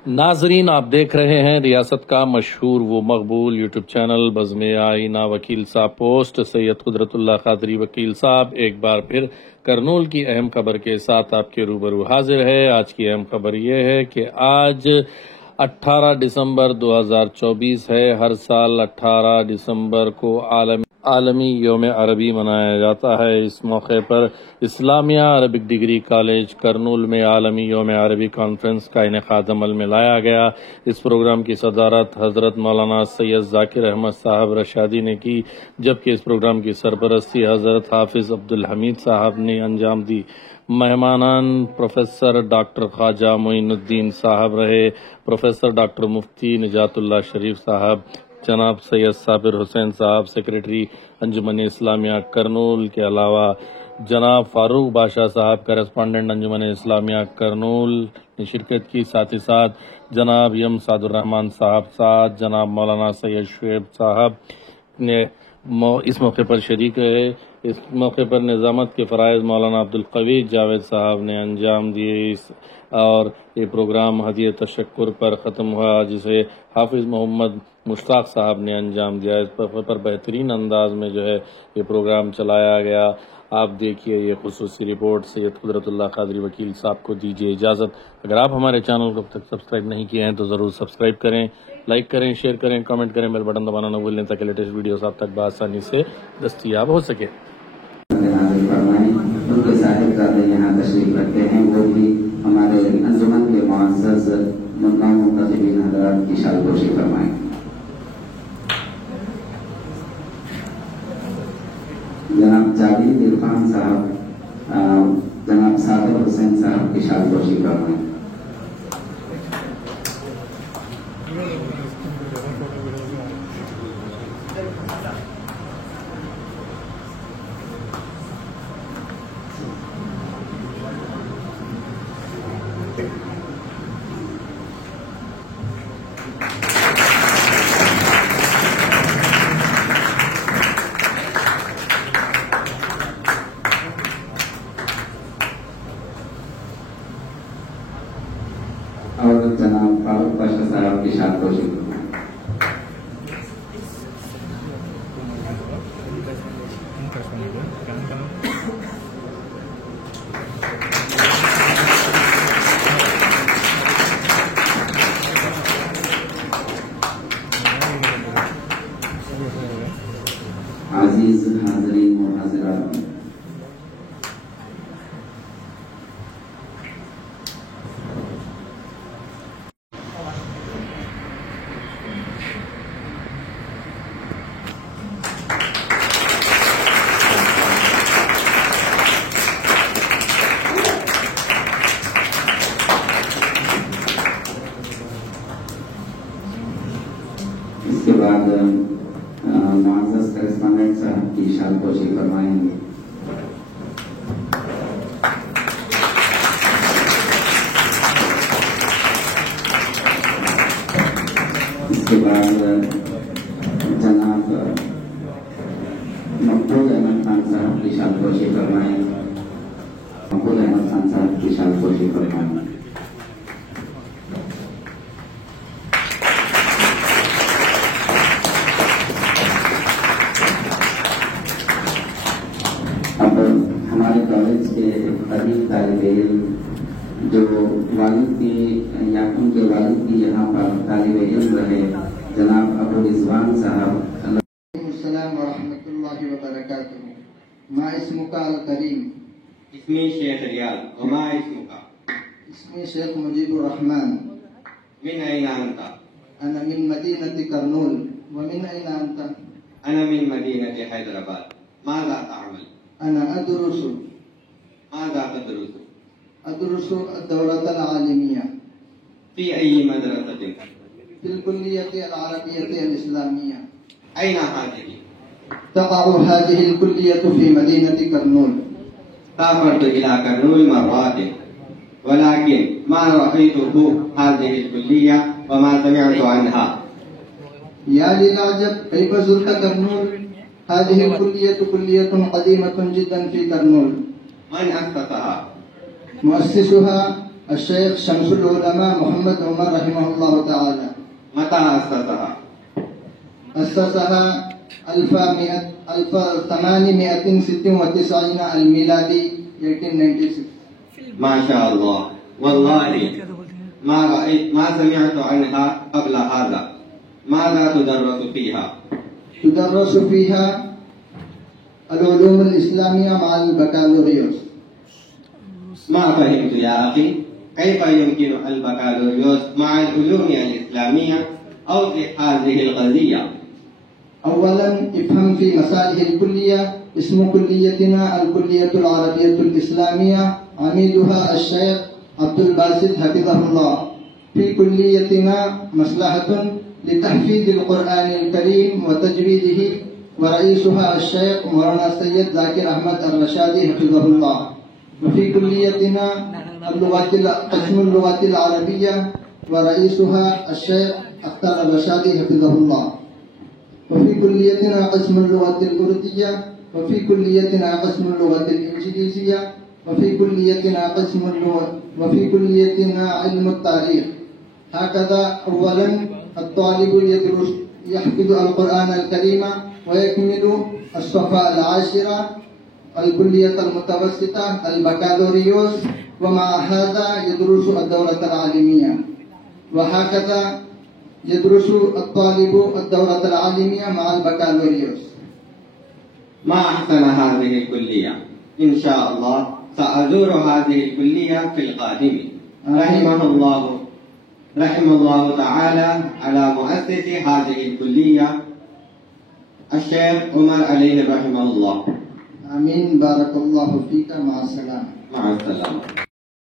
नाजरीन, आप देख रहे हैं रियासत का मशहूर वो मकबूल यूट्यूब चैनल बज़्म आईना वकील साहब पोस्ट। सैयद कुदरतुल्लाह कादरी वकील साहब एक बार फिर करनूल की अहम खबर के साथ आपके रूबरू हाजिर है। आज की अहम खबर यह है कि आज 18 दिसंबर 2024 है। हर साल 18 दिसंबर को आलमी योम अरबी मनाया जाता है। इस मौके पर Islamia Arabic degree college Kurnool में आलमी योम अरबी कॉन्फ्रेंस का इनेकाद अमल में लाया गया। इस प्रोग्राम की सदारत हजरत मौलाना सैयद जाकिर अहमद साहब रशादी ने की, जबकि इस प्रोग्राम की सरपरस्ती हजरत हाफिज अब्दुल हमीद साहब ने अंजाम दी। मेहमानान प्रोफेसर डॉक्टर ख्वाजा मोइनुद्दीन साहब रहे, प्रोफेसर डॉक्टर मुफ्ती निजातुल्लाह शरीफ साहब, जनाब सैयद साबिर हुसैन साहब सेक्रेटरी अंजुमन इस्लामिया करनूल के अलावा जनाब फारूक बादशाह साहब करेस्पॉन्डेंट अंजुमन इस्लामिया करनूल ने शिरकत की। साथ ही साथ जनाब यम सादुर्रहमान साहब जनाब मौलाना सैयद शुएब साहब ने इस मौके पर शरीक रहे। इस मौके पर निजामत के फ़राइज़ मौलाना अब्दुल कवी जावेद साहब ने अंजाम दिए और ये प्रोग्राम हदिया तशक्कुर पर ख़त्म हुआ, जिसे हाफिज़ मोहम्मद मुश्ताक साहब ने अंजाम दिया। इस पर बेहतरीन अंदाज में जो है ये प्रोग्राम चलाया गया। आप देखिए ये खुसूसी रिपोर्ट। सैयद कुदरतुल्लाह कादरी वकील साहब को दीजिए इजाज़त। अगर आप हमारे चैनल को अब तक सब्सक्राइब नहीं किए हैं तो ज़रूर सब्सक्राइब करें, लाइक करें, शेयर करें, कमेंट करें, बेल बटन दबाना न भूलें ताकि लेटेस्ट वीडियोस आप तक बआसानी से दस्तयाब हो सके। उनके साहिबजादे यहाँ तशरीफ रखते हैं, वो भी हमारे अंजुमन के मुअज़्ज़ज़ मुंतज़िमीन हज़रात की शालपोशी फरमाएं। जनाब जावेद इरफान साहब, जनाब साबिर हुसैन साहब की शालपोशी फरमाएं। और जनाब फारूक बादशाह साहब की शालपोशी आजीज हाज़रीन और हाज़िरात, इसके बाद मुअज़्ज़ज़ करेस्पॉन्डेंट साहब की शालपोशी फरमाएंगे। इसके बाद जनाब मकबूल अहमद खान साहब की शालपोशी फरमाएंगे। मकबूल अहमद खान साहब की शालपोशी फरमाएंगे। अब हमारे कॉलेज के करीब तालिब इल्म जो वालिद की या उनके वालिद की यहाँ पर तालिब इल्म रहे, जनाब अबू रिजवान साहब। अस्सलाम व रहमतुल्लाहि व बरकातुहू। मा इस्मुका अल करीम? इस्मी शेख रियाद। व मा इस्मुका? इस्मी शेख मुजीबुर रहमान। मिन ऐना अंता? अना मिन मदीनति करनूल। व मिन ऐना अंता? अना मिन मदीनति हैदराबाद। माज़ा तअमल? अना अदरुसु। माज़ा तदरुसु? अदरुसु अद-दौरतल आलिमिया। फी अय्यि मदरसतिन? फिल कुल्लियति अल अरबिय्यति अल इस्लामिया। ऐना हाज़िही? तक़अ हाज़िही अल कुल्लियतु फी मदीनति करनूल। साफ़रतु इला करनूल मर्रातिन वलाकिन मा रअयतु हाज़िही अल कुल्लिया व मा समिअतु अन्हा। या लिलाजब कैफ़ ज़ुरत करनूल? हाज़िही अल कुल्लियतु कुल्लियतुन क़दीमतुन जिद्दन फी करनूल। मन अस्ससहा? मुअस्सिसुहा الشيخ شمس العلماء محمد عمر رحمه الله تعالى. متى أسسها؟ أسسها 1896 الميلادي 1896. ما شاء الله، والله ما سمعت عنها قبل هذا. ماذا تدرس فيها؟ تدرس فيها العلوم الإسلامية مع البكالوريوس. ما فهمت يا أخي، كيف يمكن البكالوريوس مع العلوم الإسلامية؟ أوضح هذه القضية. أولا افهم في مسائل الكلية. اسم كليتنا الكلية العربية الإسلامية، عميدها الشيخ عبد الباسط حفظه الله. في كليتنا مصلحة لتحفيظ القرآن الكريم وتجويده، ورئيسها الشيخ مولانا السيد ذاكر أحمد الرشادي حفظه الله. وفي كليتنا قسم اللغات العربية، ورئيسها الشيخ أختار الرشادي حفظه الله. وفي كليتنا قسم اللغة الأردية، وفي كليتنا قسم اللغة الإنجليزية، وفي كليتنا علم التاريخ. هكذا أولا الطالب يحفظ القرآن الكريم ويكمل الصفحة العاشرة الكلية المتوسطة البكالوريوس، ومع هذا يدرس الدورة العالمية. وهكذا يدرس الطالب الدورة العالمية مع البكالوريوس. ما أحسن هذه الكلية، إن شاء الله سأزور هذه الكلية في القادم. رحم الله تعالى على مؤسس هذه الكلية الشيخ عمر عليه رحمه الله. آمين. بارك الله فيك. مع السلامة. مع السلامة.